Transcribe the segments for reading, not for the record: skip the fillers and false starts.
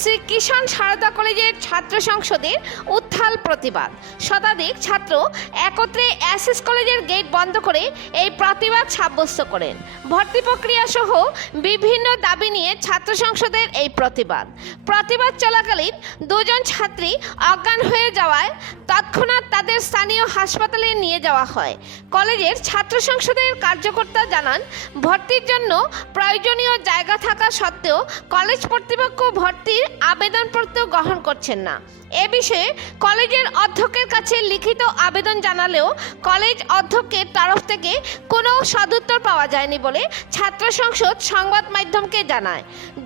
শ্রী কিষাণ সারদা কলেজের ছাত্র সংসদের উত্থাল প্রতিবাদ। শতাধিক ছাত্র একত্রে এসএস কলেজের গেট বন্ধ করে এই প্রতিবাদ সাব্যস্ত করেন। ভর্তি প্রক্রিয়া সহ বিভিন্ন দাবি নিয়ে ছাত্র সংসদের এই প্রতিবাদ চলাকালীন দুজন ছাত্রী অজ্ঞান হয়ে যাওয়ায় তৎক্ষণাৎ তাদের স্থানীয় হাসপাতালে নিয়ে যাওয়া হয়। কলেজের ছাত্র সংসদের কার্যকর্তা জানান, ভর্তির জন্য প্রয়োজনীয় জায়গা থাকা সত্ত্বেও কলেজ কর্তৃপক্ষ ভর্তির আবেদনপত্র গ্রহণ করছেন না। এ বিষয়ে কলেজের অধ্যক্ষের কাছে লিখিত আবেদন জানালেও কলেজ অধ্যক্ষের তরফ থেকে কোনো সদুত্তর পাওয়া যায়নি বলে ছাত্র সংসদ সংবাদ মাধ্যমকে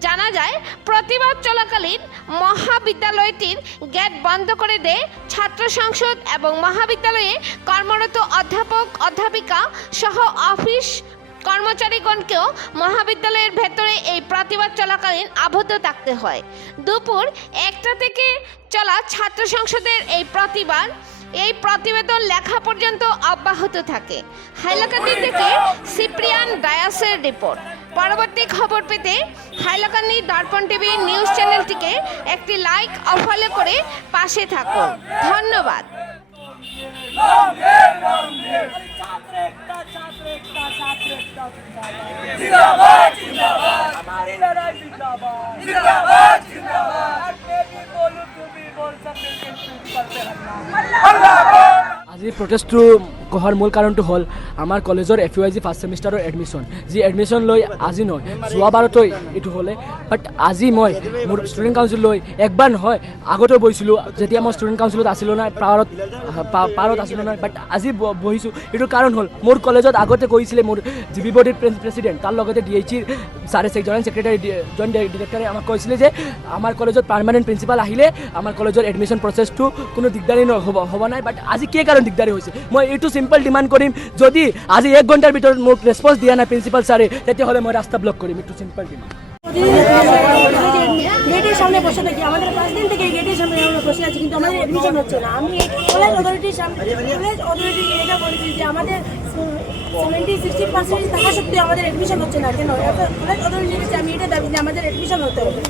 জানা যায়। প্রতিবাদ চলাকালীন মহাবিদ্যালয়টির গেট বন্ধ করে দেয় ছাত্র সংসদ এবং মহাবিদ্যালয়ে কর্মরত অধ্যাপক অধ্যাপিকা সহ অফিস কর্মচারীগণকেও মহাবিদ্যালয়ের ভেতরে এই প্রতিবাদ চলাকালীন আবদ্ধ থাকতে হয়। দুপুর 1টা থেকে চলা ছাত্র সংসদের এই প্রতিবেদন লেখা পর্যন্ত অব্যাহত থাকে। হাইলাকান্দি থেকে সিপ্রিয়ান ডায়াসের রিপোর্ট। পরবর্তী খবর পেতে হাইলাকান্দি দর্পণ টিভি নিউজ চ্যানেলটিকে একটি লাইক ও ফলো করে পাশে থাকুন। ধন্যবাদ। हमारी लड़ाई जिंदाबाद जिंदाबाद जिंदाबाद बेबी बोलू तू भी बोल सब मिलके प्रिंसिपल पे हल्ला আজি প্ৰটেষ্টটো কহাৰ মূল কাৰণটো হ'ল আমাৰ কলেজৰ FUIG ফাৰ্ষ্ট ছেমিষ্টাৰৰ এডমিশ্যন, যি এডমিশ্যন লৈ আজি নহয় যোৱাবাৰতো এইটো হ'লে, বাট আজি মই মোৰ ষ্টুডেণ্ট কাউন্সিল লৈ একবাৰ নহয় আগতে বহিছিলোঁ, যেতিয়া মই ষ্টুডেণ্ট কাউন্সিলত আছিলোঁ নাই, পাৰত আছিলোঁ নাই, বাট আজি বহিছোঁ। এইটোৰ কাৰণ হ'ল মোৰ কলেজত আগতে কৈছিলে মোৰ জিবি বডিৰ প্ৰেচিডেণ্ট, তাৰ লগতে DHEৰ জইণ্ট ছেক্ৰেটাৰী জইণ্ট ডিৰেক্টৰে আমাক কৈছিলে যে আমাৰ কলেজত পাৰ্মানেণ্ট প্ৰিন্সিপাল আহিলে আমাৰ কলেজৰ এডমিশ্যন প্ৰচেছটো কোনো দিগদাৰী হ'ব নাই। বাট আজি কি কাৰণ দিগদাৰী হৈছে, মই এইটো চিম্পল ডিমাণ্ড কৰিম, যদি আজি 1 ঘণ্টাৰ ভিতৰত মোক ৰেছপন্স দিয়া নাই প্ৰিন্সিপাল ছাৰে, তেতিয়াহ'লে মই রাস্তা ব্লক কৰিম। এইটো চিম্পল ডিমাণ্ড। গেটের সামনে বসে থাকি, আমাদের 5 দিন থেকে গেটের সামনে আমরা বসে আছি, কিন্তু আমাদের এডমিশন হচ্ছে না। আমি কলেজ অথরিটির সামনে এটা বলেছি যে আমাদের 70-60% থাকা সত্ত্বেও আমাদের এডমিশন হচ্ছে না কেন। কলেজ অথরিটির কাছে আমি এটা দাবি যে আমাদের এডমিশন হতে হবে।